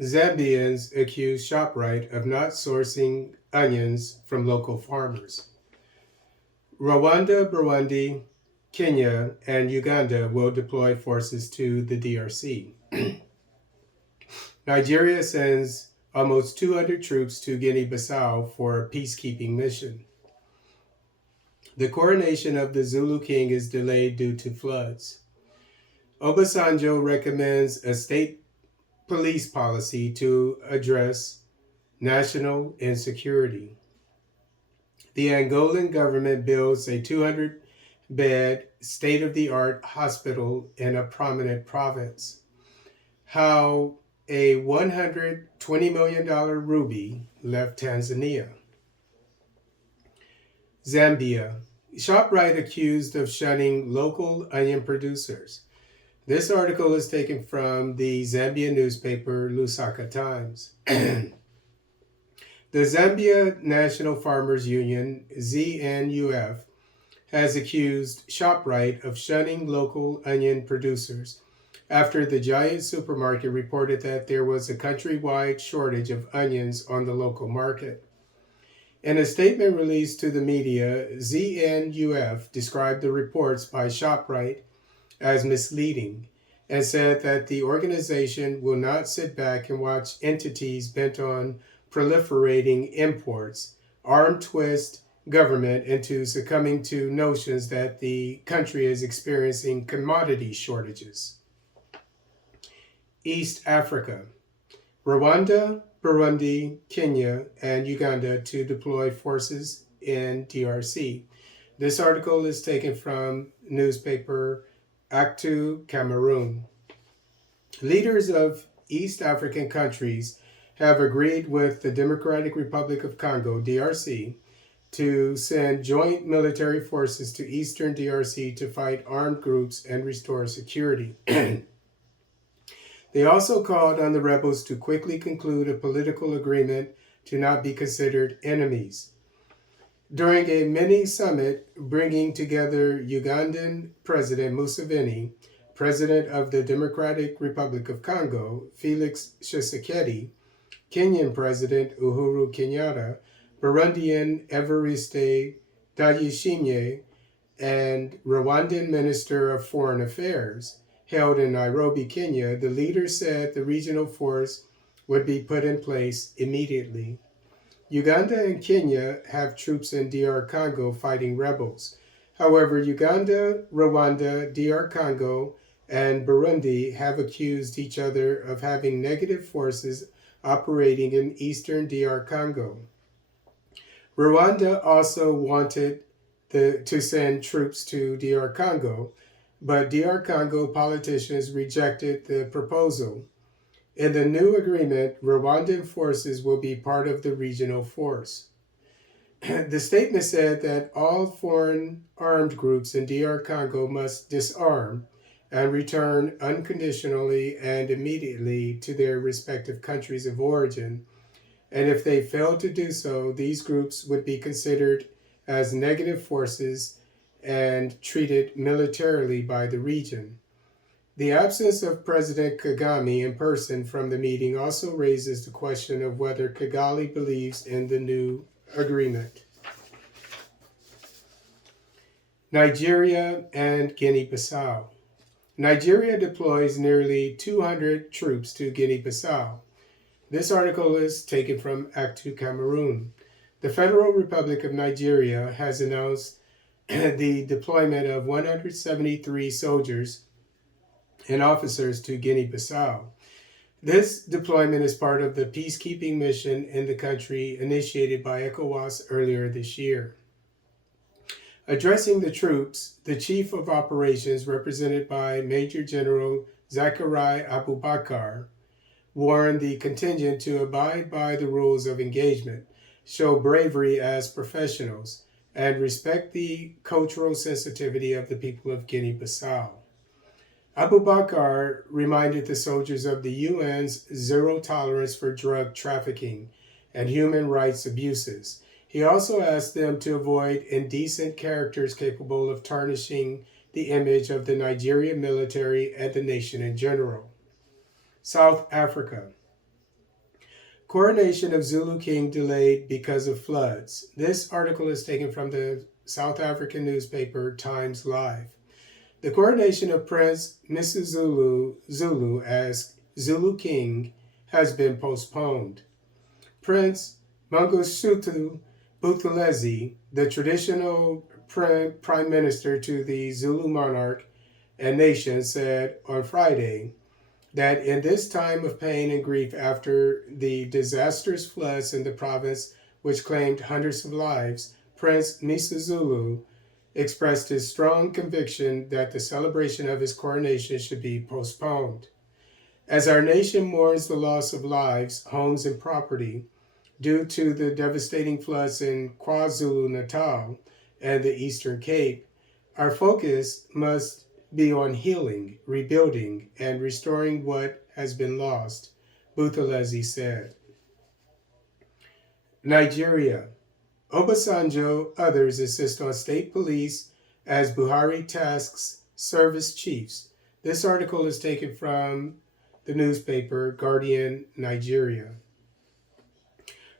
Zambians accuse Shoprite of not sourcing onions from local farmers. Rwanda, Burundi, Kenya, and Uganda will deploy forces to the DRC. Nigeria sends almost 200 troops to Guinea-Bissau for a peacekeeping mission. The coronation of the Zulu king is delayed due to floods. Obasanjo recommends a state police policy to address national insecurity. The Angolan government builds a 200-bed state-of-the-art hospital in a prominent province. How a $120 million ruby left Tanzania. Zambia. Shoprite accused of shunning local onion producers. This article is taken from the Zambian newspaper Lusaka Times. The Zambia National Farmers Union, ZNUF, has accused Shoprite of shunning local onion producers after the giant supermarket reported that there was a countrywide shortage of onions on the local market. In a statement released to the media, ZNUF described the reports by Shoprite as misleading and said that the organization will not sit back and watch entities bent on proliferating imports arm twist government into succumbing to notions that the country is experiencing commodity shortages. East Africa. Rwanda, Burundi, Kenya, and Uganda to deploy forces in DRC. This article is taken from newspaper Accuse, Cameroon. Leaders of East African countries have agreed with the Democratic Republic of Congo, DRC, to send joint military forces to eastern DRC to fight armed groups and restore security. They also called on the rebels to quickly conclude a political agreement to not be considered enemies. During a mini summit bringing together Ugandan President Museveni, President of the Democratic Republic of Congo, Felix Tshisekedi, Kenyan President Uhuru Kenyatta, Burundian Evariste Ndayishimiye, and Rwandan Minister of Foreign Affairs, held in Nairobi, Kenya, the leaders said the regional force would be put in place immediately. Uganda and Kenya have troops in DR Congo fighting rebels. However, Uganda, Rwanda, DR Congo, and Burundi have accused each other of having negative forces operating in eastern DR Congo. Rwanda also wanted to send troops to DR Congo, but DR Congo politicians rejected the proposal. In the new agreement, Rwandan forces will be part of the regional force. The statement said that all foreign armed groups in DR Congo must disarm and return unconditionally and immediately to their respective countries of origin, and if they fail to do so, these groups would be considered as negative forces and treated militarily by the region. The absence of President Kagame in person from the meeting also raises the question of whether Kigali believes in the new agreement. Nigeria and Guinea-Bissau. Nigeria deploys nearly 200 troops to Guinea-Bissau. This article is taken from Accuse, Cameroon. The Federal Republic of Nigeria has announced the deployment of 173 soldiers and officers to Guinea-Bissau. This deployment is part of the peacekeeping mission in the country initiated by ECOWAS earlier this year. Addressing the troops, the Chief of Operations, represented by Major General Zachary Abubakar, warned the contingent to abide by the rules of engagement, show bravery as professionals, and respect the cultural sensitivity of the people of Guinea-Bissau. Abubakar reminded the soldiers of the UN's zero tolerance for drug trafficking and human rights abuses. He also asked them to avoid indecent characters capable of tarnishing the image of the Nigerian military and the nation in general. South Africa. Coronation of Zulu king delayed because of floods. This article is taken from the South African newspaper Times Live. The coronation of Prince Zulu as Zulu king has been postponed. Prince Mangosuthu Buthelezi, the traditional prime minister to the Zulu monarch and nation, said on Friday that in this time of pain and grief after the disastrous floods in the province, which claimed hundreds of lives, Prince Misuzulu expressed his strong conviction that the celebration of his coronation should be postponed. As our nation mourns the loss of lives, homes, and property due to the devastating floods in KwaZulu-Natal and the Eastern Cape, our focus must be on healing, rebuilding, and restoring what has been lost, Buthelezi said. Nigeria. Obasanjo, others insist on state police as Buhari tasks service chiefs. This article is taken from the newspaper Guardian, Nigeria.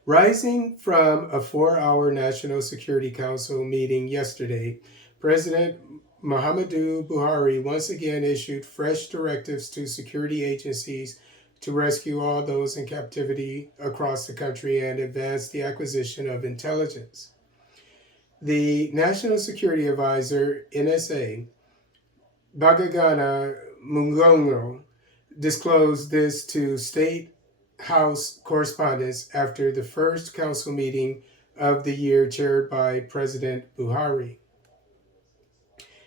Rising from a 4-hour National Security Council meeting yesterday, President Muhammadu Buhari once again issued fresh directives to security agencies to rescue all those in captivity across the country and advance the acquisition of intelligence. The National Security Advisor, NSA, Bagagana Mungongo, disclosed this to State House correspondents after the first council meeting of the year chaired by President Buhari.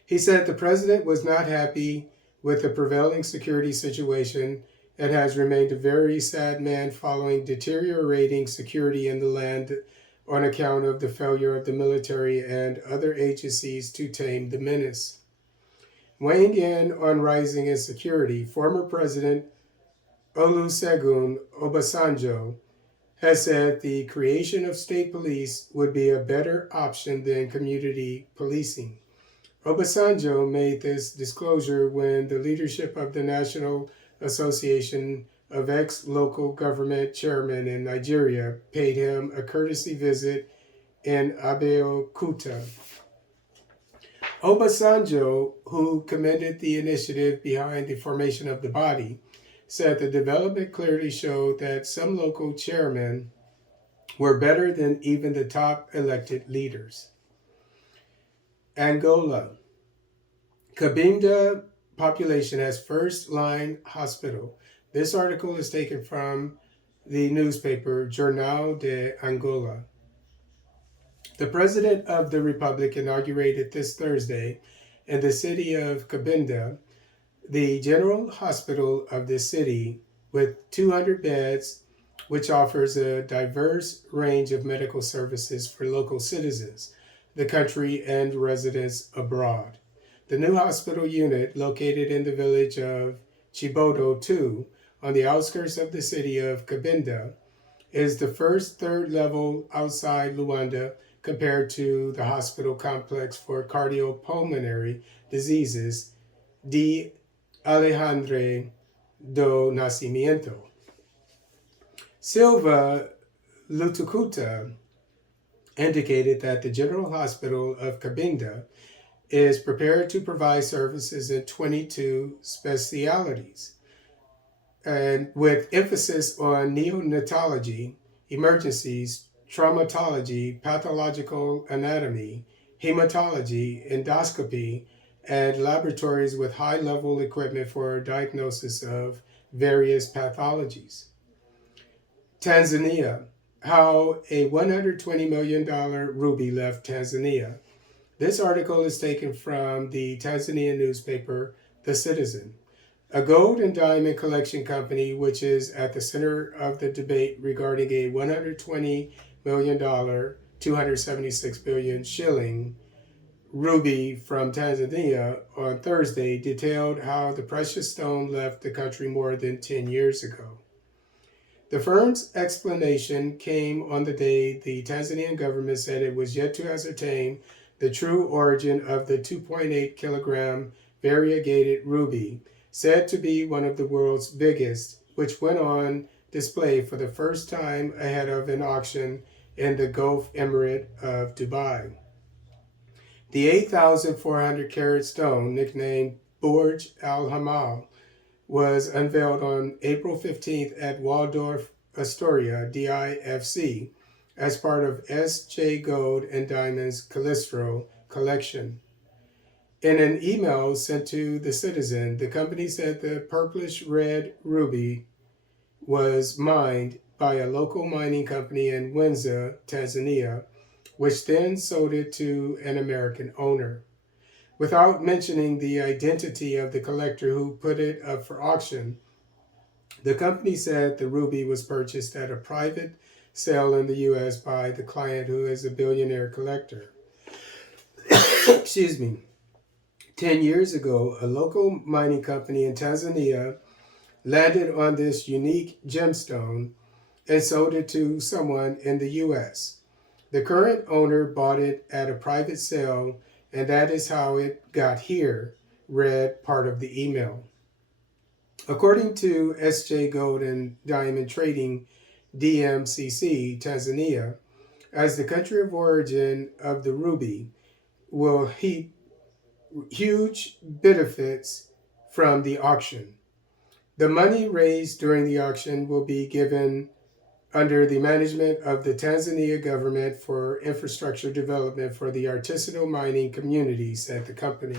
He said the president was not happy with the prevailing security situation and has remained a very sad man following deteriorating security in the land on account of the failure of the military and other agencies to tame the menace. Weighing in on rising insecurity, former President Olusegun Obasanjo has said the creation of state police would be a better option than community policing. Obasanjo made this disclosure when the leadership of the National Association of Ex-Local Government Chairmen in Nigeria paid him a courtesy visit in Abeokuta. Obasanjo, who commended the initiative behind the formation of the body, said the development clearly showed that some local chairmen were better than even the top elected leaders. Angola. Cabinda population has first-line hospital. This article is taken from the newspaper Jornal de Angola. The President of the Republic inaugurated this Thursday in the city of Cabinda the general hospital of the city with 200 beds, which offers a diverse range of medical services for local citizens, the country, and residents abroad. The new hospital unit, located in the village of Chibodo 2, on the outskirts of the city of Cabinda, is the first third-level outside Rwanda compared to the hospital complex for cardiopulmonary diseases, D. Alejandre do Nascimento. Silva Lutukuta indicated that the General Hospital of Cabinda is prepared to provide services in 22 specialties, and with emphasis on neonatology, emergencies, traumatology, pathological anatomy, hematology, endoscopy, and laboratories with high-level equipment for diagnosis of various pathologies. Tanzania, how a $120 million ruby left Tanzania. This article is taken from the Tanzanian newspaper, The Citizen. A gold and diamond collection company, which is at the center of the debate regarding a $120 million, 276 billion shilling ruby from Tanzania on Thursday, detailed how the precious stone left the country more than 10 years ago. The firm's explanation came on the day the Tanzanian government said it was yet to ascertain the true origin of the 2.8 kilogram variegated ruby, said to be one of the world's biggest, which went on display for the first time ahead of an auction in the Gulf Emirate of Dubai. The 8,400 carat stone, nicknamed Burj Al Hamal, was unveiled on April 15th at Waldorf Astoria, DIFC, as part of S.J. Gold and Diamonds Calistro collection. In an email sent to the Citizen, the company said the purplish red ruby was mined by a local mining company in Windsor, Tanzania, which then sold it to an American owner. Without mentioning the identity of the collector who put it up for auction, the company said the ruby was purchased at a private sale in the U.S. by the client who is a billionaire collector. Excuse me. 10 years ago, a local mining company in Tanzania landed on this unique gemstone and sold it to someone in the U.S. The current owner bought it at a private sale, and that is how it got here, read part of the email. According to S.J. Gold and Diamond Trading, DMCC, Tanzania, as the country of origin of the ruby, will reap huge benefits from the auction. The money raised during the auction will be given under the management of the Tanzania government for infrastructure development for the artisanal mining community, said the company.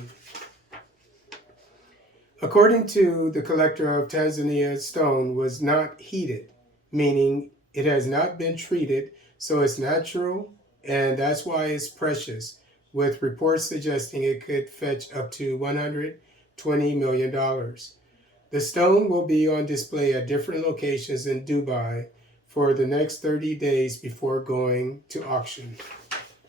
According to the collector of Tanzania, stone was not heated, meaning it has not been treated, so it's natural, and that's why it's precious, with reports suggesting it could fetch up to $120 million. The stone will be on display at different locations in Dubai for the next 30 days before going to auction.